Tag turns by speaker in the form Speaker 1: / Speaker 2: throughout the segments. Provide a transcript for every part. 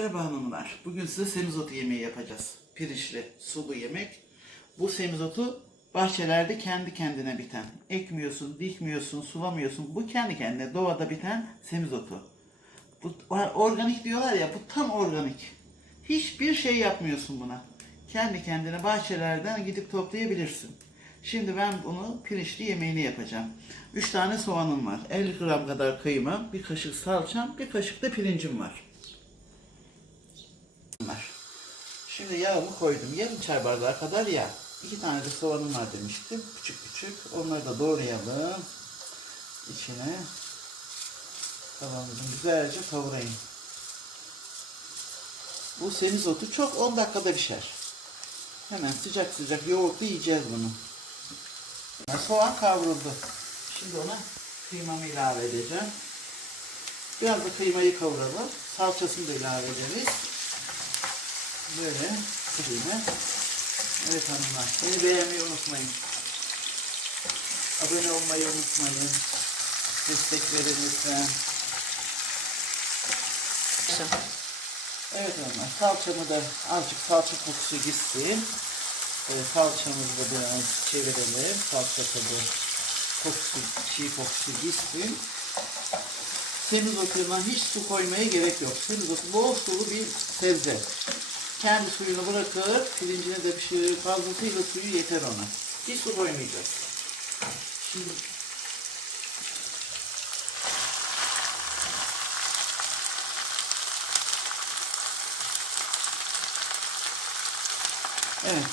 Speaker 1: Merhaba hanımlar. Bugün size semizotu yemeği yapacağız. Pirinçli, sulu yemek. Bu semizotu bahçelerde kendi kendine biten. Ekmiyorsun, dikmiyorsun, sulamıyorsun. Bu kendi kendine doğada biten semizotu. Bu organik diyorlar ya, bu tam organik. Hiçbir şey yapmıyorsun buna. Kendi kendine bahçelerden gidip toplayabilirsin. Şimdi ben bunu pirinçli yemeğini yapacağım. 3 tane soğanım var. 50 gram kadar kıyma, bir kaşık salçam, bir kaşık da pirincim var. Şimdi yağımı koydum. Yarım çay bardağı kadar yağ. İki tane de soğanım var demiştim. Küçük küçük. Onları da doğrayalım. İçine tavamızı güzelce kavurayım. Bu semizotu çok 10 dakikada pişer. Hemen sıcak sıcak yoğurtlu yiyeceğiz bunu. Soğan kavruldu. Şimdi ona kıymamı ilave edeceğim. Biraz da kıymayı kavuralım. Salçasını da ilave ederiz. Böyle kıyma. Evet hanımlar. Beni beğenmeyi unutmayın. Abone olmayı unutmayın. Destek verin lütfen. Evet hanımlar. Salçamı da azıcık salça kokusu gitsin. Böyle salçamızı da biraz çevirelim. Salça tadı kokusu, çiğ kokusu gitsin. Semizotuna hiç su koymaya gerek yok. Semizotu bol sulu bir sebze. Kendi suyunu bırakır, pirincine de pişirir. Fazlasıyla suyu yeter ona. Hiç su koymayacağız. Şimdi Evet.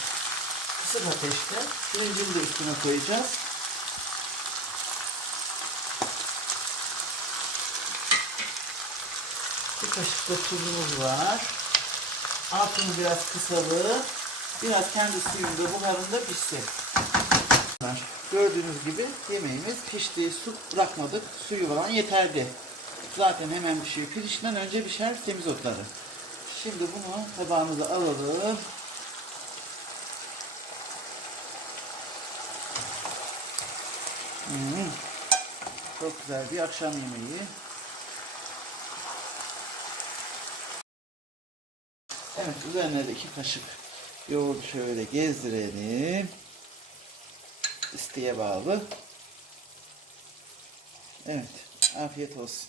Speaker 1: Kısık ateşte pirincini de üstüne koyacağız. Bir kaşık da tuzumuz var. Altını biraz kısalı. Biraz kendi suyunda buharında pişsin. Gördüğünüz gibi yemeğimiz pişti. Su bırakmadık. Suyu falan yeterli. Zaten hemen pişiyor. Pirinçten önce pişer semizotları. Şimdi bunu tabağımıza alalım. Hmm. Çok güzel bir akşam yemeği. Evet üzerine de iki kaşık yoğurt şöyle gezdirelim. İsteğe bağlı. Evet afiyet olsun.